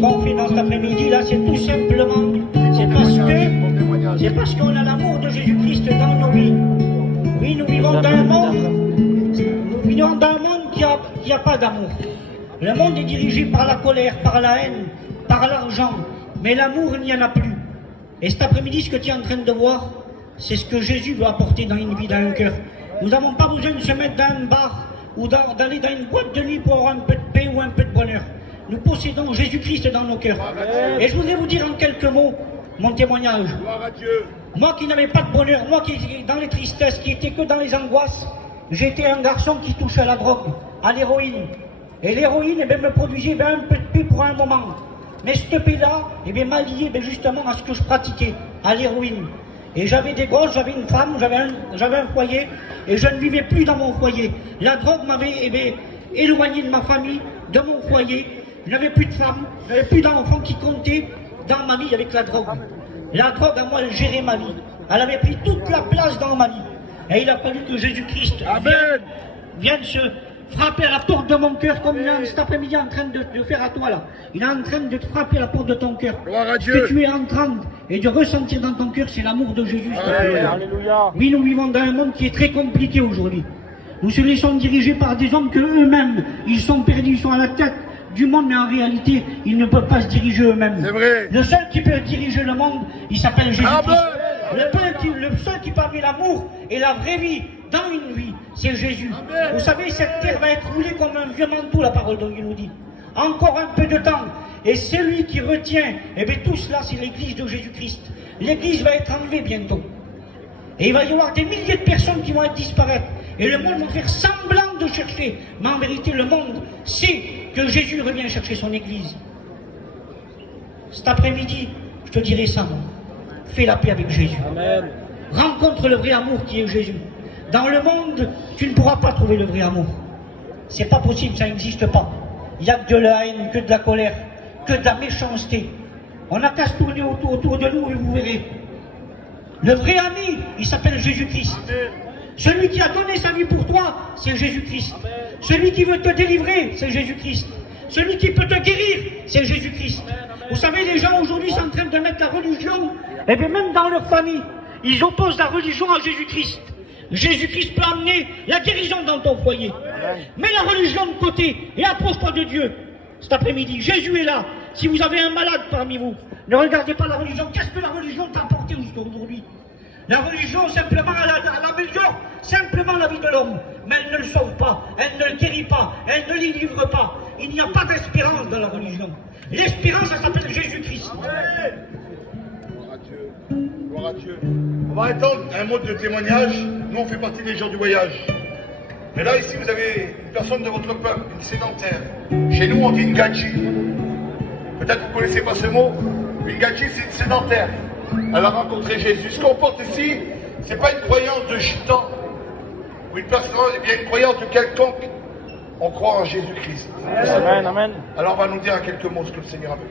qu'on fait dans cet après-midi là, c'est tout simplement, c'est parce qu'on a l'amour de Jésus-Christ dans nos vies. Oui, nous vivons dans un monde qui n'a pas d'amour. Le monde est dirigé par la colère, par la haine, par l'argent, mais l'amour, il n'y en a plus. Et cet après-midi, ce que tu es en train de voir, c'est ce que Jésus veut apporter dans une vie, dans un cœur. Nous n'avons pas besoin de se mettre dans un bar ou d'aller dans une boîte de nuit pour avoir un peu de paix ou un peu de bonheur. Nous possédons Jésus-Christ dans nos cœurs. Et je voudrais vous dire en quelques mots mon témoignage. Moi qui n'avais pas de bonheur, moi qui étais dans les tristesses, qui était que dans les angoisses, j'étais un garçon qui touchait à la drogue, à l'héroïne. Et l'héroïne me produisait un peu de paix pour un moment. Mais cette paix-là m'a lié justement à ce que je pratiquais, à l'héroïne. Et j'avais des gosses, j'avais une femme, j'avais un foyer, et je ne vivais plus dans mon foyer. La drogue m'avait éloigné de ma famille, de mon foyer. Je n'avais plus de femme, je n'avais plus d'enfants qui comptaient dans ma vie avec la drogue. La drogue, à moi, elle gérait ma vie. Elle avait pris toute la place dans ma vie. Et il a fallu que Jésus-Christ vienne se frapper à la porte de mon cœur, comme il est cet après-midi en train de faire à toi là. Il est en train de te frapper à la porte de ton cœur. Ce que tu es en train de ressentir dans ton cœur, c'est l'amour de Jésus. Alléluia. Oui, nous vivons dans un monde qui est très compliqué aujourd'hui. Nous se laissons diriger par des hommes que eux-mêmes, ils sont perdus, ils sont à la tête du monde, mais en réalité, ils ne peuvent pas se diriger eux-mêmes. C'est vrai. Le seul qui peut diriger le monde, il s'appelle Jésus-Christ. Le seul qui permet l'amour et la vraie vie dans une vie, c'est Jésus. Amen. Vous savez, cette terre va être roulée comme un vieux manteau, la parole de Dieu nous dit. Encore un peu de temps. Et celui qui retient, tout cela, c'est l'église de Jésus-Christ. L'église va être enlevée bientôt. Et il va y avoir des milliers de personnes qui vont disparaître. Et le monde va faire semblant de chercher. Mais en vérité, le monde sait que Jésus revient chercher son église. Cet après-midi, je te dirai ça, moi. Fais la paix avec Jésus. Amen. Rencontre le vrai amour qui est Jésus. Dans le monde, tu ne pourras pas trouver le vrai amour. C'est pas possible, ça n'existe pas. Il n'y a que de la haine, que de la colère, que de la méchanceté. On n'a qu'à se tourner autour de nous et vous verrez. Le vrai ami, il s'appelle Jésus-Christ. Celui qui a donné sa vie pour toi, c'est Jésus-Christ. Celui qui veut te délivrer, c'est Jésus-Christ. Celui qui peut te guérir, c'est Jésus-Christ. Vous savez, les gens aujourd'hui sont en train de mettre la religion, même dans leur famille, ils opposent la religion à Jésus-Christ. Jésus-Christ peut amener la guérison dans ton foyer. Mets la religion de côté et approche-toi de Dieu. Cet après-midi, Jésus est là. Si vous avez un malade parmi vous, ne regardez pas la religion. Qu'est-ce que la religion t'a apporté jusqu'à aujourd'hui? La religion, simplement, elle améliore simplement la vie de l'homme. Mais elle ne le sauve pas, elle ne le guérit pas, elle ne le livre pas. Il n'y a pas d'espérance dans la religion. L'espérance, elle s'appelle Jésus-Christ. Gloire à Dieu. Gloire à Dieu. On va attendre un mot de témoignage. Nous, on fait partie des gens du voyage. Mais là, ici, vous avez une personne de votre peuple, une sédentaire. Chez nous, on dit une gadji. Peut-être que vous ne connaissez pas ce mot. Une gadji, c'est une sédentaire. Elle a rencontré Jésus. Ce qu'on porte ici, ce n'est pas une croyance de gitan ou une personne, une croyance de quelconque. On croit en Jésus-Christ. Amen, amen. Alors on va nous dire en quelques mots ce que le Seigneur a fait.